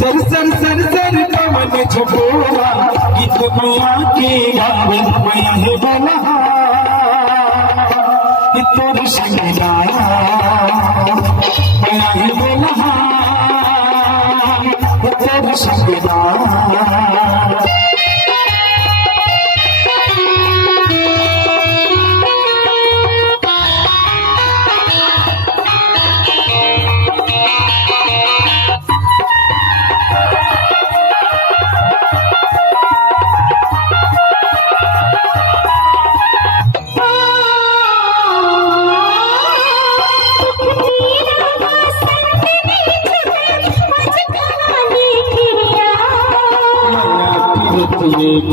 sir sir sir sir पवन झकोरा गीत मैया के गावे मैया हे बोला तोर संगना मैया हे बोला तोर संगना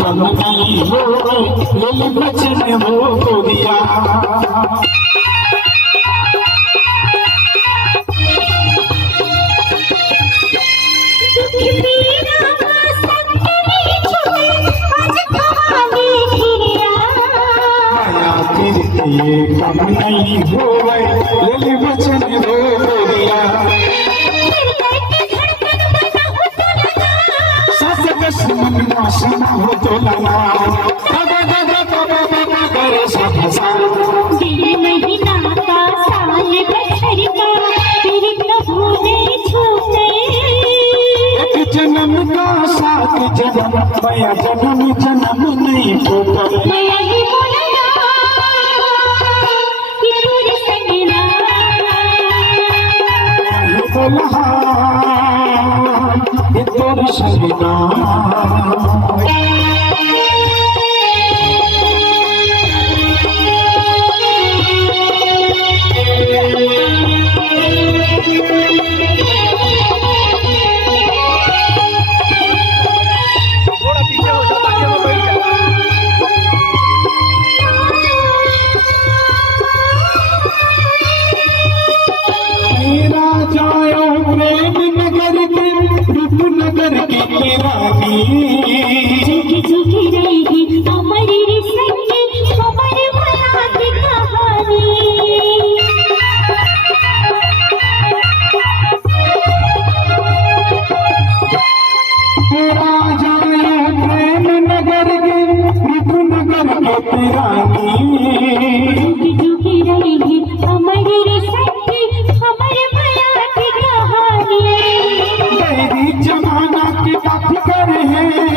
कम नहीं हो ले बचन हो दिया कम नहीं हो ले बचन हो दिया मन मौसम हो तो लगा महीना का साल बछर का तेरे प्रभु ने छूटे एक जन्म का सात जन्म मैं जन्म जन्म नहीं टूटा मैं ही बोला कि तेरे संगना बोला ये तोर संगना झुकी झुकी रहेगी हमारी संगे हमारे माया की कहानी तेरा जाए प्रेम नगर के ऋतु नगर के रानी झुकी झुकी रहेगी हमारी संगे हमारे माया की कहानी तेरी जमाना की बात करे हैं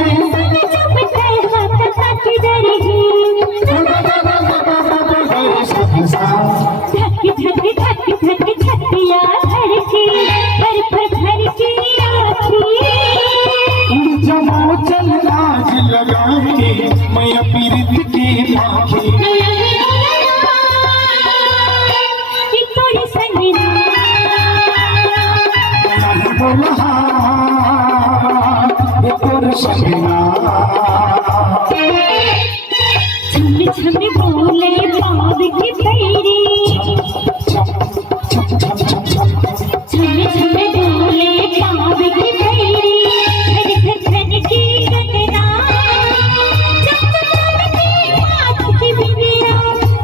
चल लाज लगा के मैं पीरित की माखी तोरी संगना बोला तोर संगना झुम झुम बोले बाग की पैरी झुम झुम बोले बाग की पैरी धन धन की गगना चमचम की माथ की बिंदिया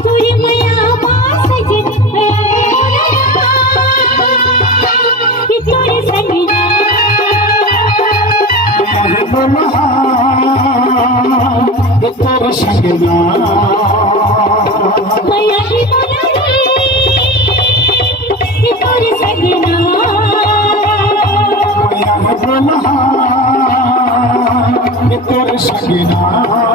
तुरी मैया बास जिन ये तोरे संगना बोला तोर संगना मैया ही बोला ये तोरे संगना बोला तोर संगना